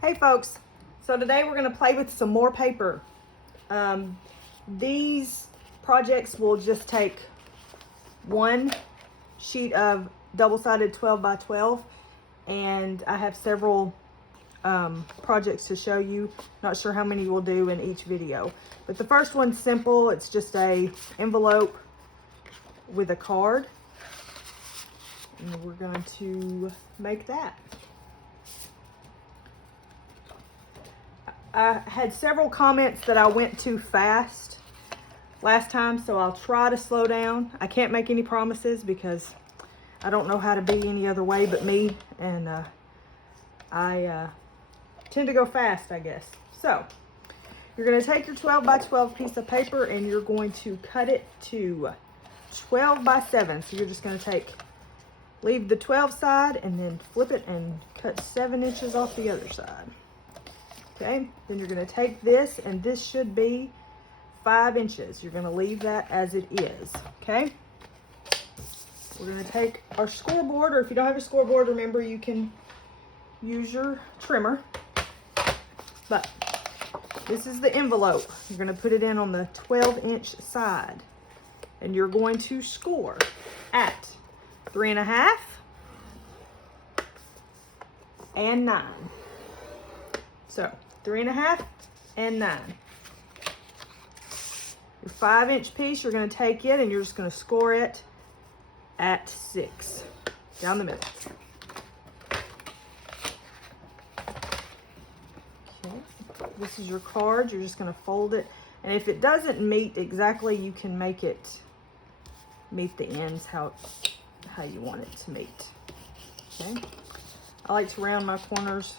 Hey folks, so today we're going to play with some more paper. These projects will just take one sheet of double-sided 12 by 12, and I have several projects to show you. Not sure how many we'll do in each video, but the first one's simple. It's just a envelope with a card, and we're going to make that. I had several comments that I went too fast last time, so I'll try to slow down. I can't make any promises because I don't know how to be any other way but me, and I tend to go fast, I guess. So you're going to take your 12 by 12 piece of paper and you're going to cut it to 12 by 7. So you're just going to leave the 12 side and then flip it and cut 7 inches off the other side. Okay, then you're going to take this, and this should be 5 inches. You're going to leave that as it is, okay? We're going to take our scoreboard, or if you don't have a scoreboard, remember you can use your trimmer. But this is the envelope. You're going to put it in on the 12-inch side, and you're going to score at 3.5 and 9. So 3.5 and 9. Your 5-inch piece, you're going to take it and you're just going to score it at 6 down the middle. Okay, this is your card. You're just going to fold it, and if it doesn't meet exactly, you can make it meet the ends how you want it to meet. Okay, I like to round my corners.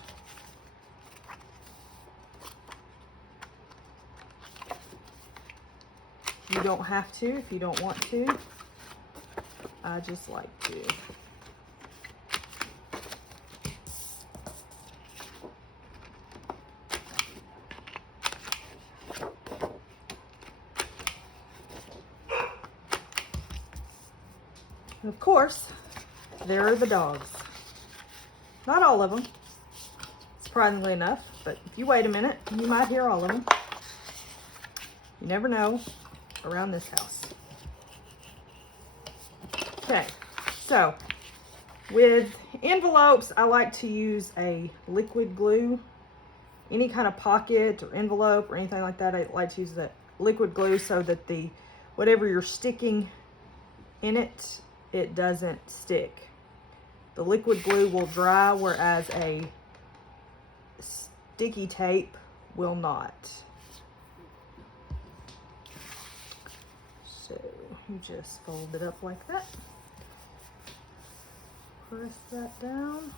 You don't have to if you don't want to. I just like to. And of course, there are the dogs. Not all of them, surprisingly enough, but if you wait a minute, you might hear all of them. You never know around this house. Okay, so with envelopes, I like to use a liquid glue. Any kind of pocket or envelope or anything like that, I like to use that liquid glue so that whatever you're sticking in it, it doesn't stick. The liquid glue will dry, whereas a sticky tape will not. So you just fold it up like that. Press that down.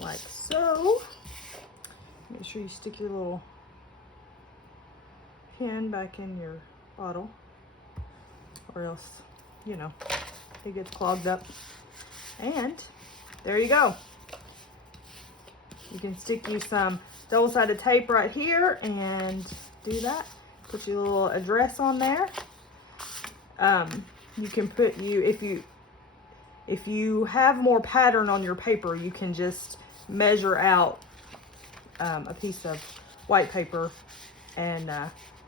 Like so. Make sure you stick your little pin back in your bottle, or else, you know, it gets clogged up. And there you go. You can stick you some double-sided tape right here and do that. Put your little address on there. You can put if you have more pattern on your paper, you can just measure out a piece of white paper and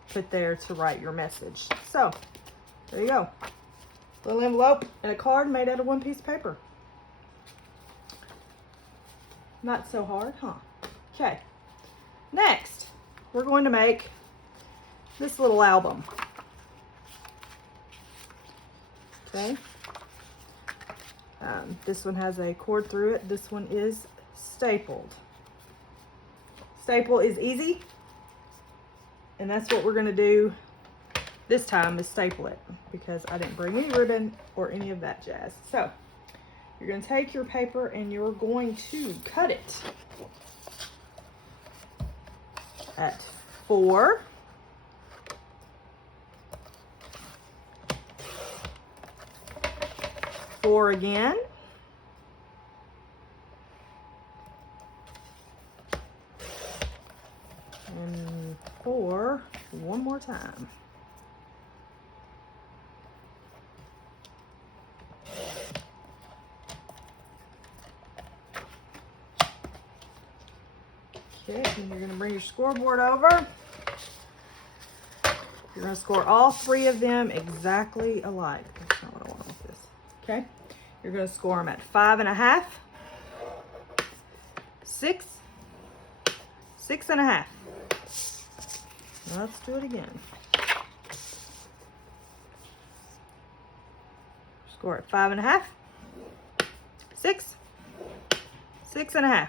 put there to write your message. So there you go. Little envelope and a card made out of one piece of paper. Not so hard, huh? Okay. Next, we're going to make this little album. Okay. This one has a cord through it. This one is stapled. Staple is easy, and that's what we're going to do this time, is staple it, because I didn't bring any ribbon or any of that jazz. So you're going to take your paper and you're going to cut it at 4. Four again. And 4 one more time. Okay, and you're going to bring your scoreboard over. You're going to score all 3 of them exactly alike. That's not what I want with this. Okay, you're going to score them at 5.5, 6, 6.5. Let's do it again. Score at 5.5, 6, 6.5.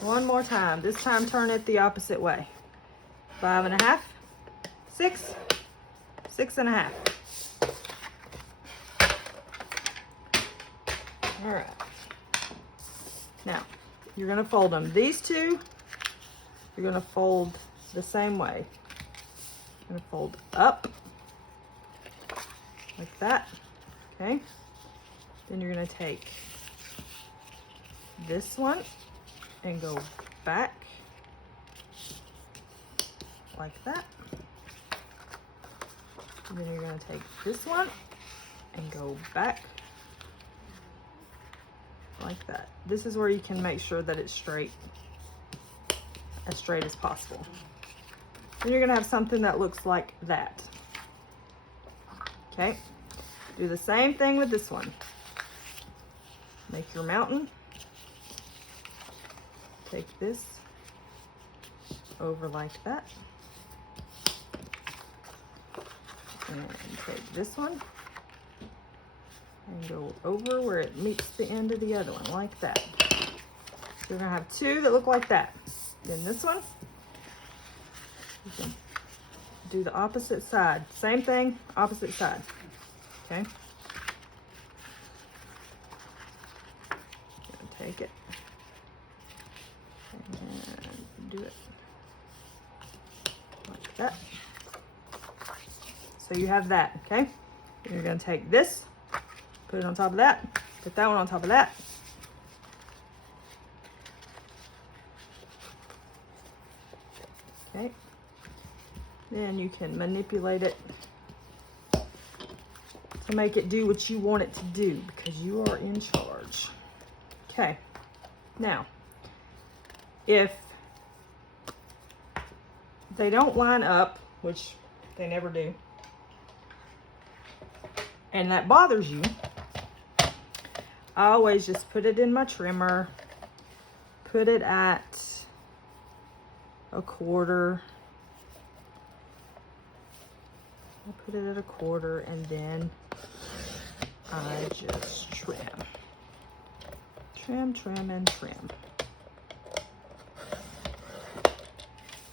One more time. This time turn it the opposite way. 5.5, 6, 6.5. All right. Now, you're going to fold them. These 2, you're going to fold the same way. You're going to fold up like that. Okay. Then you're going to take this one and go back like that. And then you're going to take this one and go back like that. This is where you can make sure that it's straight, as straight as possible. Then you're going to have something that looks like that. Okay, do the same thing with this one. Make your mountain. Take this over like that. And take this one and go over where it meets the end of the other one, like that. So you're gonna have 2 that look like that. Then this one, you can do the opposite side. Same thing, opposite side. Okay. Take it and do it like that. So you have that, okay? And you're gonna take this, put it on top of that, put that one on top of that. Okay. Then you can manipulate it to make it do what you want it to do, because you are in charge. Okay. Now, if they don't line up, which they never do, and that bothers you, I always just put it in my trimmer, put it at 1/4. I put it at 1/4, and then I just trim. Trim, trim, and trim.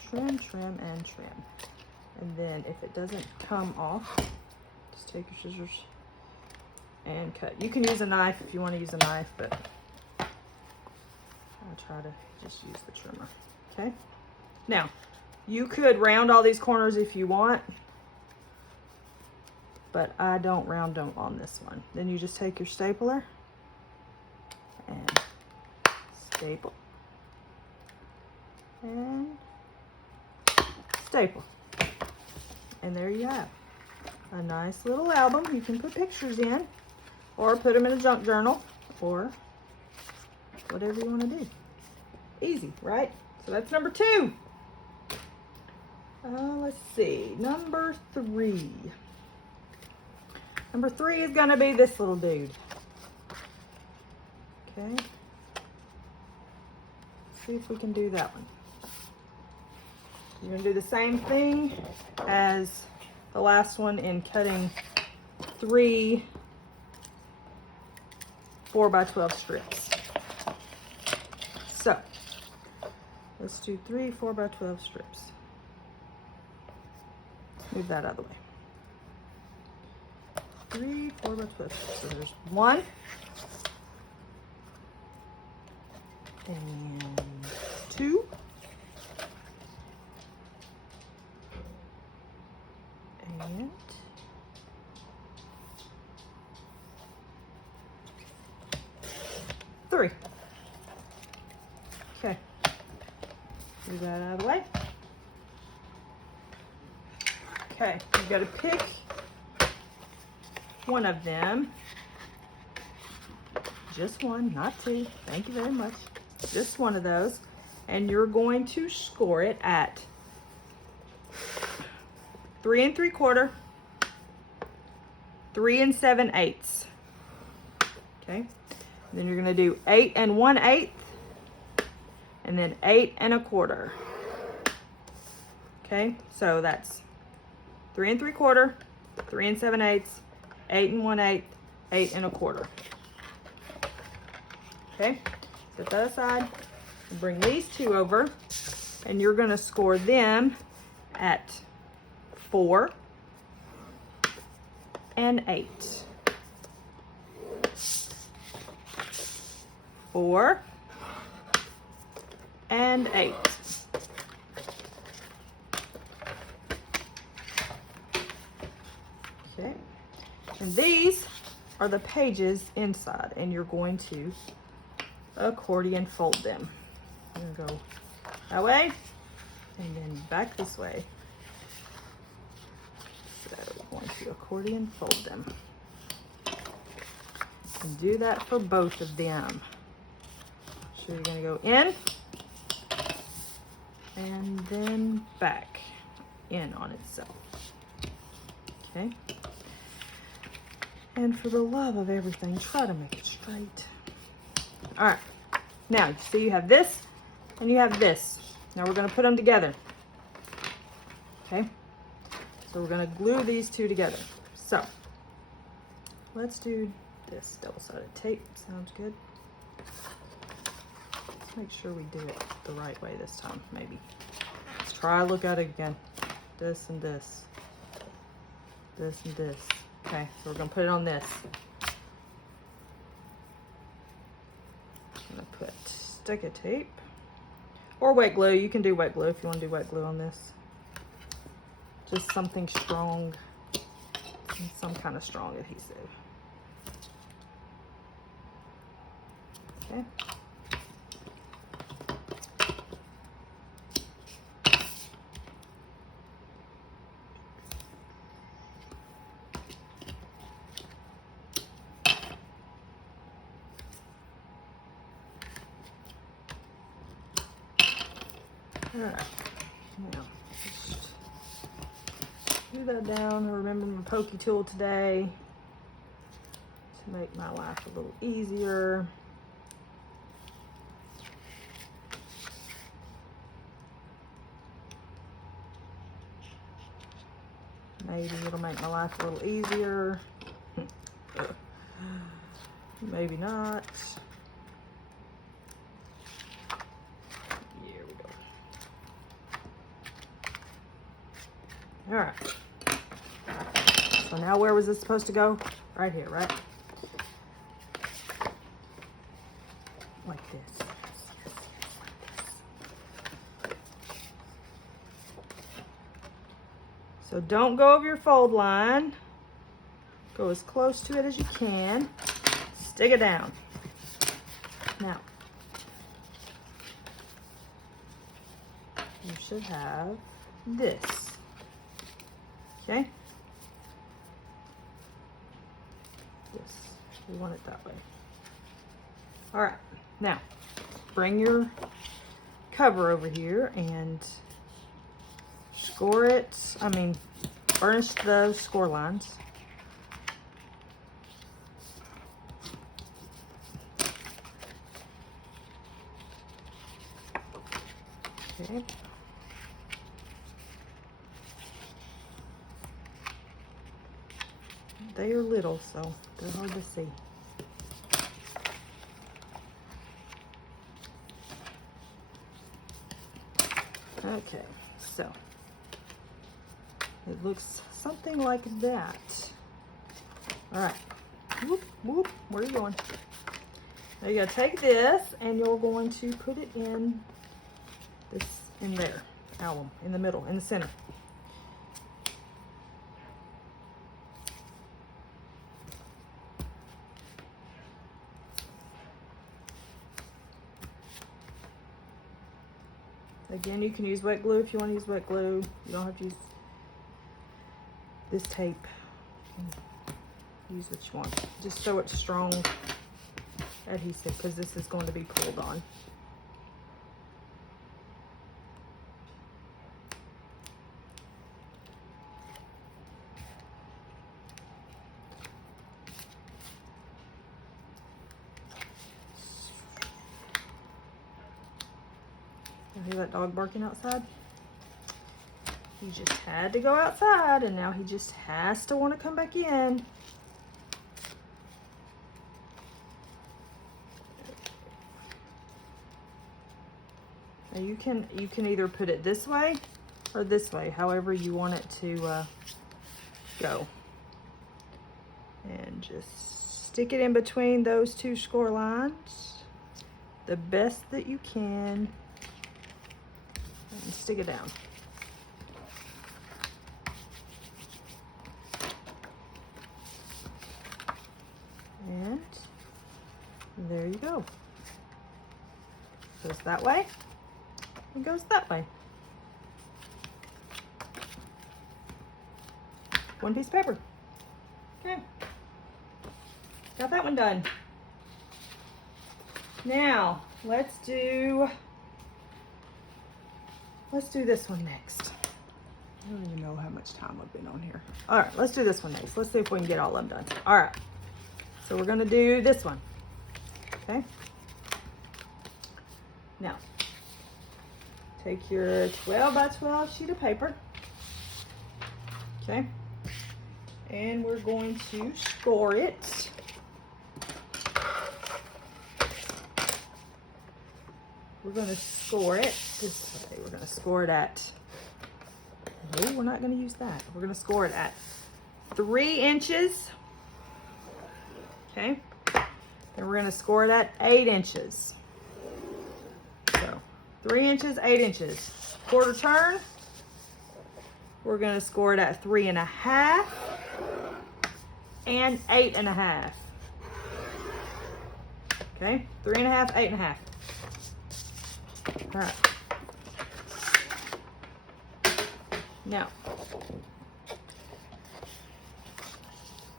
Trim, trim, and trim. And then if it doesn't come off, just take your scissors and cut. You can use a knife if you want to use a knife, but I try to just use the trimmer. Okay? Now, you could round all these corners if you want, but I don't round them on this one. Then you just take your stapler and staple and staple, and there you have a nice little album. You can put pictures in, or put them in a junk journal, or whatever you want to do. Easy, right? So that's number 2. Let's see, number 3. Number 3 is going to be this little dude. Okay. See if we can do that one. You're going to do the same thing as the last one in cutting 3 4x12 strips. So, let's do 3 4x12 strips. Move that out of the way. 3 4x12. So there's 1 and 2 and 3. Okay. Move that out of the way. Okay, you've got to pick one of them. Just one, not 2. Thank you very much. Just one of those. and you're going to score it at 3 3/4, 3 7/8. Okay, then you're going to do 8 1/8, and then 8 1/4. Okay, so that's 3 3/4, 3 7/8, 8 1/8, 8 1/4. Okay, set that aside. Bring these two over, and you're going to score them at 4 and 8. 4 and 8. Okay, and these are the pages inside, and you're going to accordion fold them. I'm gonna go that way and then back this way. So we're going to accordion fold them. And do that for both of them. So you're gonna go in and then back in on itself. Okay. And for the love of everything, try to make it straight. All right. Now, see, you have this and you have this. Now we're going to put them together. Okay? So we're going to glue these two together. So, let's do this double-sided tape. Sounds good. Let's make sure we do it the right way this time, maybe. Let's try look at it again. This and this. This and this. Okay, so we're going to put it on this. I'm going to put sticky tape or wet glue. You can do wet glue if you want to do wet glue on this. Just something strong, and some kind of strong adhesive. Okay. All right, now just do that down. Remember my pokey tool today to make my life a little easier. Maybe it'll make my life a little easier. Maybe not. All right. So now where was this supposed to go? Right here, right? Like this. Yes, like this. So don't go over your fold line. Go as close to it as you can. Stick it down. Now, you should have this. Okay? Yes, we want it that way. All right, now bring your cover over here and score it. Burnish the score lines. Okay. They are little, so they're hard to see. Okay, so it looks something like that. All right, whoop, whoop, where are you going? Now you gotta take this and you're going to put it in this, in there, album, in the middle, in the center. Again, you can use wet glue if you want to use wet glue. You don't have to use this tape. Use what you want. Just so it's strong adhesive because this is going to be pulled on. Hear that dog barking outside? He just had to go outside, and now he just has to want to come back in. Now you can either put it this way or this way, however you want it to go. And just stick it in between those two score lines the best that you can, and stick it down. And there you go. Goes that way and goes that way. One piece of paper. Okay. Got that one done. Now, let's do this one next. I don't even know how much time I've been on here. All right, let's do this one next. Let's see if we can get all of them done. All right. So we're gonna do this one, okay? Now, take your 12 by 12 sheet of paper, okay? And we're going to score it. We're gonna score it this way. We're gonna score it at, no, we're not gonna use that. We're gonna score it at 3 inches. Okay, and we're gonna score it at 8 inches. So 3 inches, 8 inches. Quarter turn, we're gonna score it at 3.5 and 8.5. Okay, 3.5, 8.5. All right. Now,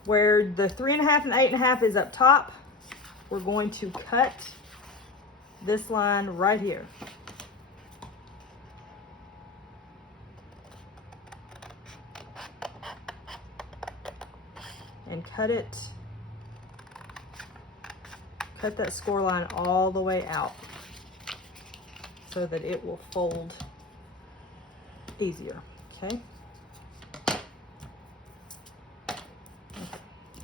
where the 3.5 and 8.5 is up top, we're going to cut this line right here. And cut that score line all the way out so that it will fold easier, okay?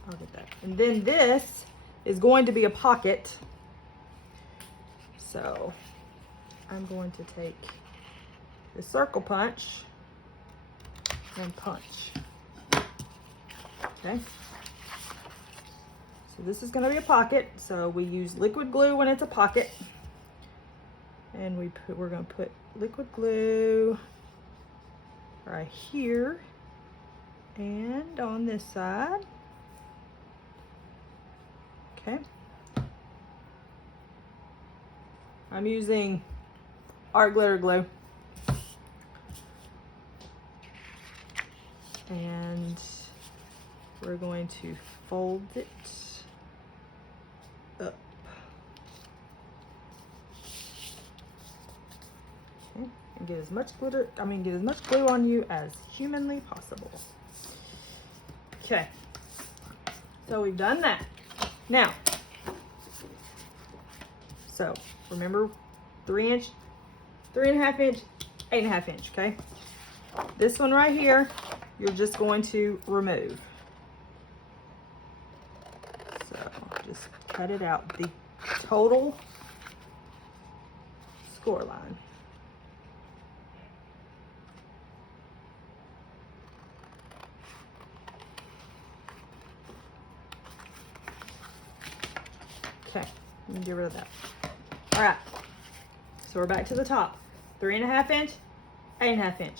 I'll get that. And then this is going to be a pocket. So I'm going to take the circle punch and punch. Okay. So this is going to be a pocket. So we use liquid glue when it's a pocket. And we're going to put liquid glue right here and on this side. Okay. I'm using art glitter glue. And we're going to fold it up. Okay. And get as much glue on you as humanly possible. Okay. So we've done that. Now, so remember 3 inch, 3.5 inch, 8.5 inch, okay? This one right here, you're just going to remove. So just cut it out, the total score line. Okay, let me get rid of that. All right, so we're back to the top. 3.5 inch, 8.5 inch.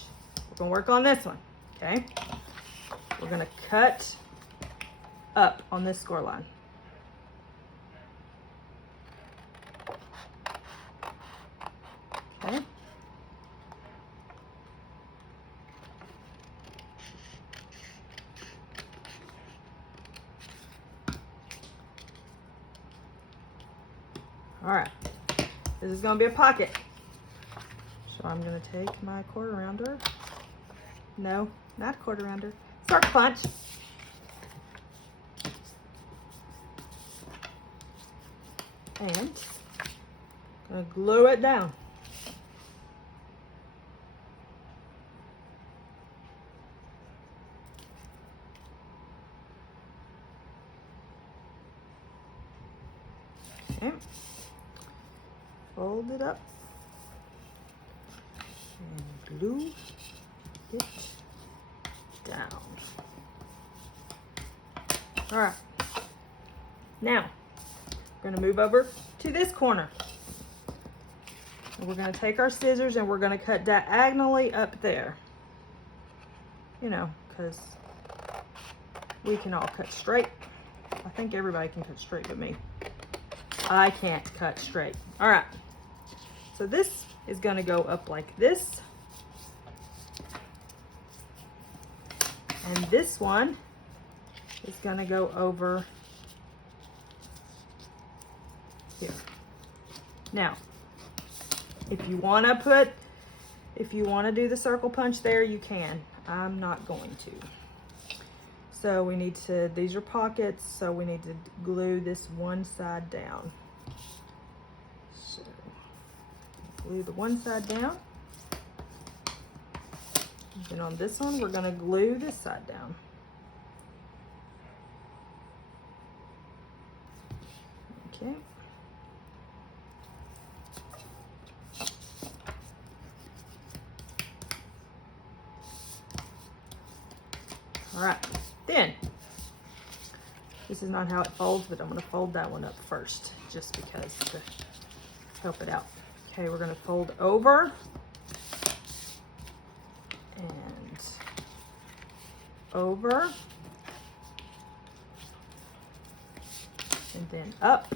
We're gonna work on this one, okay? We're gonna cut up on this score line. Okay. All right, this is gonna be a pocket. So I'm gonna take my quarter rounder. No, not quarter rounder, circle punch. And I'm gonna glue it down. Okay. Fold it up and glue it down. All right. Now, we're going to move over to this corner. And we're going to take our scissors and we're going to cut diagonally up there. You know, because we can all cut straight. I think everybody can cut straight but me. I can't cut straight. All right. So this is going to go up like this. And this one is going to go over here. Now, if you want to do the circle punch there, you can. I'm not going to. So we need to, these are pockets, so we need to glue this one side down. So glue the one side down. Then on this one, we're going to glue this side down. Okay. All right. Then, this is not how it folds, but I'm going to fold that one up first, just because to help it out. Okay, we're going to fold over and over and then up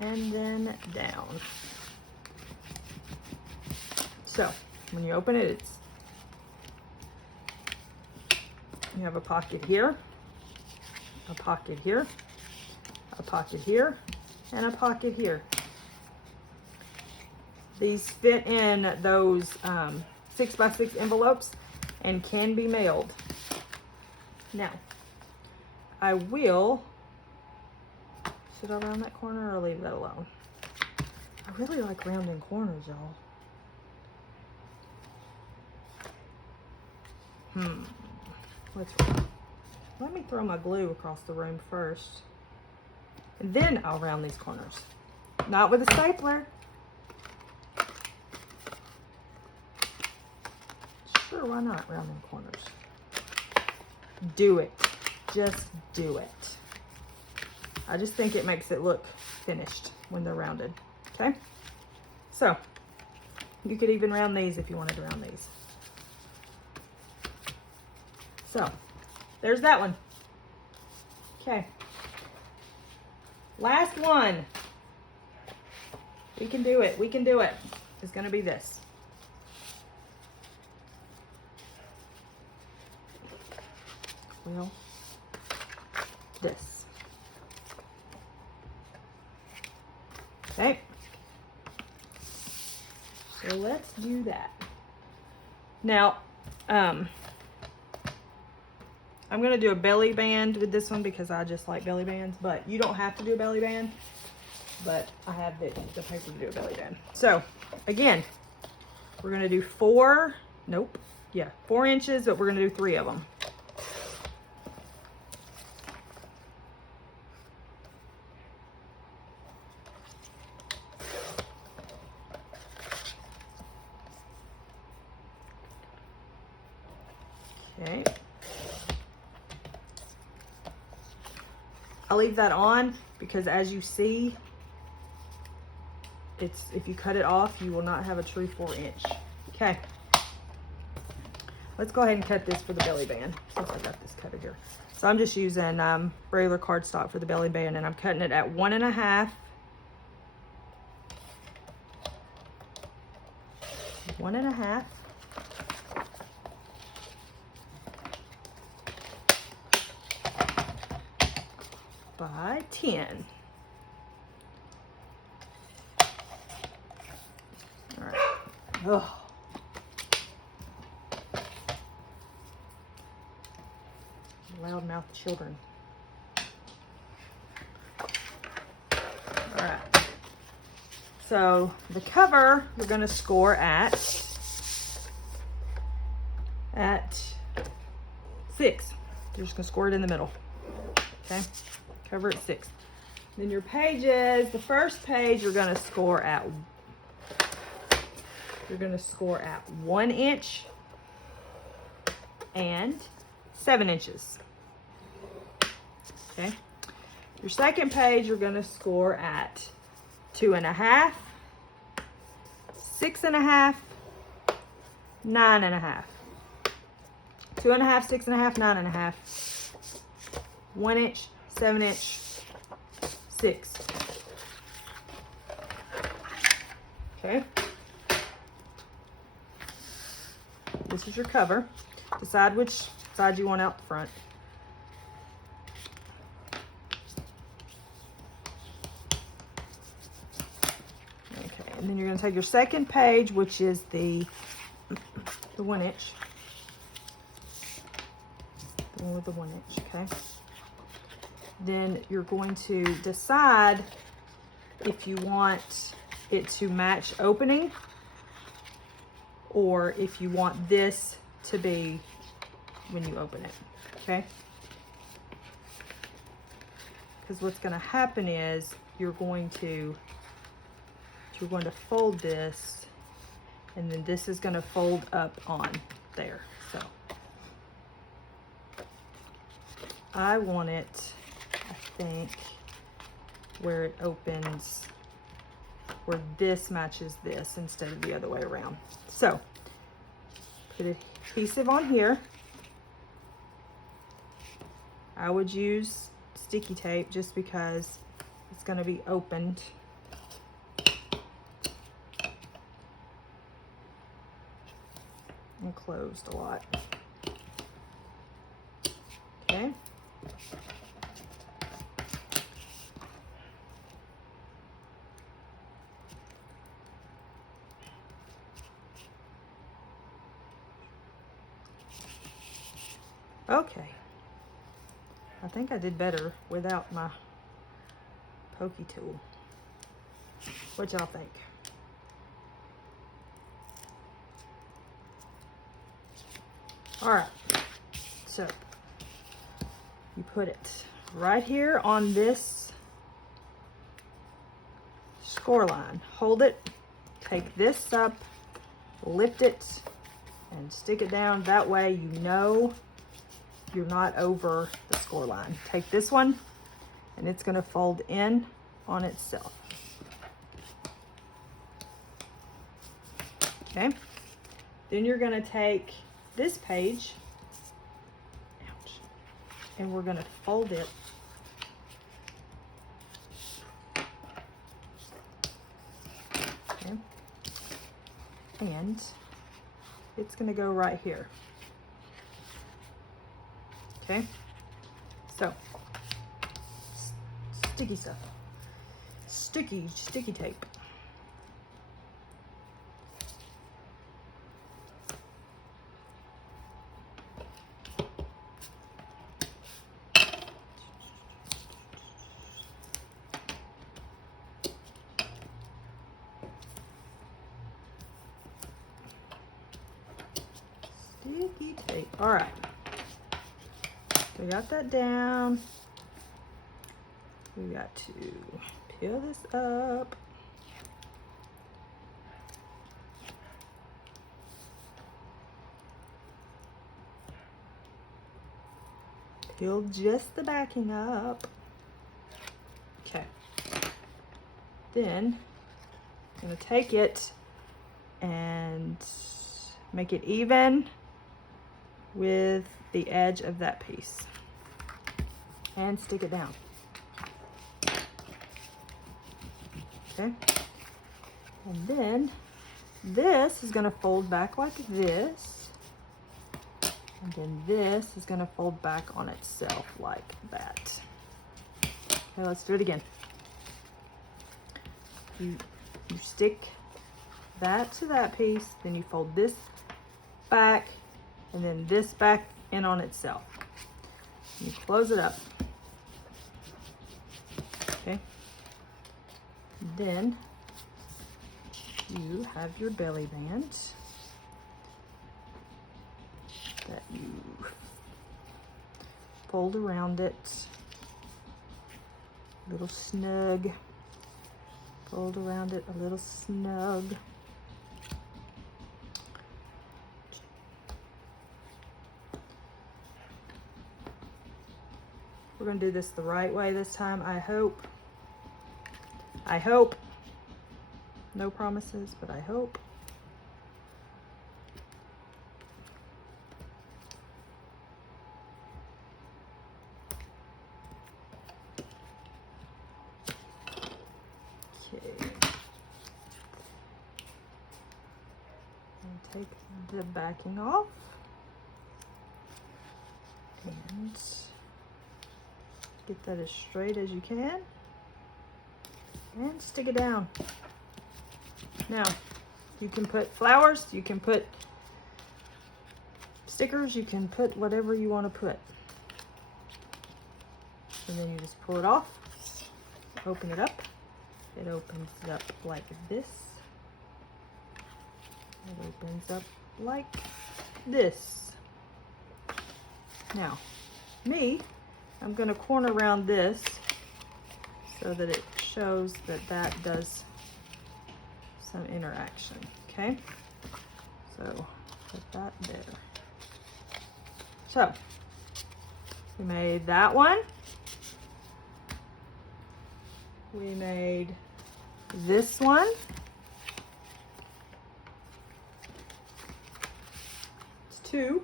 and then down. So when you open it, you have a pocket here, a pocket here, a pocket here, and a pocket here. These fit in those 6x6 envelopes and can be mailed. Now, I will, should I round that corner or leave that alone? I really like rounding corners, y'all. Let me throw my glue across the room first. And then I'll round these corners. Not with a stapler. Sure, why not rounding corners? Do it. Just do it. I just think it makes it look finished when they're rounded. Okay? So, you could even round these if you wanted to round these. So, there's that one. Okay. Last one. We can do it. We can do it. It's going to be this. Well, this. Okay. So let's do that. Now, I'm going to do a belly band with this one because I just like belly bands, but you don't have to do a belly band, but I have the paper to do a belly band. So again, we're going to do 4 inches, but we're going to do 3 of them. Okay. I'll leave that on because as you see, if you cut it off, you will not have a true 4-inch. Okay. Let's go ahead and cut this for the belly band since I got this cutter here. So I'm just using regular cardstock for the belly band, and I'm cutting it at 1.5. 1.5. By 10. All right. Oh. Loudmouth children. All right. So the cover we're going to score at 6. You're just gonna score it in the middle. Okay, cover at 6. Then your pages, the first page you're gonna score at 1 inch and 7 inches. Okay. Your second page you're gonna score at 2.5, 6.5, 9.5. 2.5, 6.5, 9.5. 1 inch, 7 inch, 6. Okay. This is your cover. Decide which side you want out the front. Okay, and then you're going to take your second page, which is the 1 inch. The one with the 1 inch, okay? Then you're going to decide if you want it to match opening or if you want this to be when you open it, okay? Because what's going to happen is you're going to fold this, and then this is going to fold up on there. So I want it, I think, where it opens, where this matches this instead of the other way around. So put adhesive on here. I would use sticky tape just because it's going to be opened. And closed a lot. Okay. Okay. I think I did better without my pokey tool. What y'all think? All right, so you put it right here on this score line. Hold it, take this up, lift it, and stick it down. That way you know you're not over the score line. Take this one, and it's gonna fold in on itself. Okay, then you're gonna take this page, ouch, and we're going to fold it okay. And it's going to go right here. Okay, so sticky stuff, sticky tape. Sticky tape. All right, we got that down. We got to peel this up. Peel just the backing up. Okay. Then I'm gonna take it and make it even with the edge of that piece and stick it down. Okay, and then this is going to fold back like this, and then this is going to fold back on itself like that. Okay, let's do it again. You stick that to that piece, then you fold this back, and then this back in on itself. You close it up. Okay. Then you have your belly band that you fold around it. A little snug. Fold around it a little snug. We're gonna do this the right way this time, I hope. I hope. No promises, but I hope. Okay. And take the backing off. And get that as straight as you can. And stick it down. Now, you can put flowers, you can put stickers, you can put whatever you want to put. And then you just pull it off, open it up. It opens up like this. It opens up like this. Now, I'm going to corner around this so that it shows that that does some interaction, okay? So, put that there. So, we made that one. We made this one. It's 2.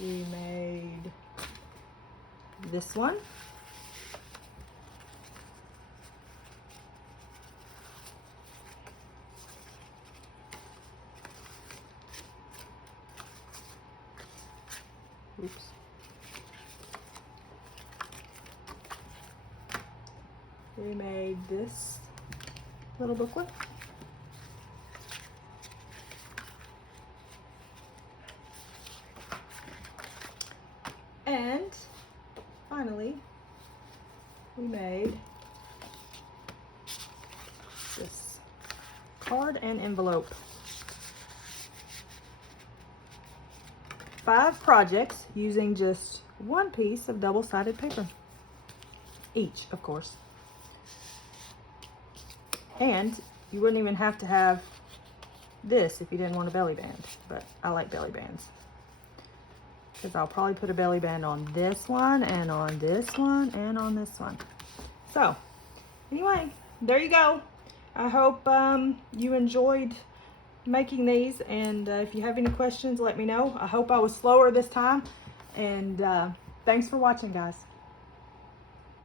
We made this one. Oops. We made this little booklet. And finally, we made this card and envelope. 5 projects using just 1 piece of double-sided paper. Each, of course. And you wouldn't even have to have this if you didn't want a belly band, but I like belly bands. Because I'll probably put a belly band on this one, and on this one, and on this one. So, anyway, there you go. I hope you enjoyed making these, and if you have any questions, let me know. I hope I was slower this time, and thanks for watching, guys.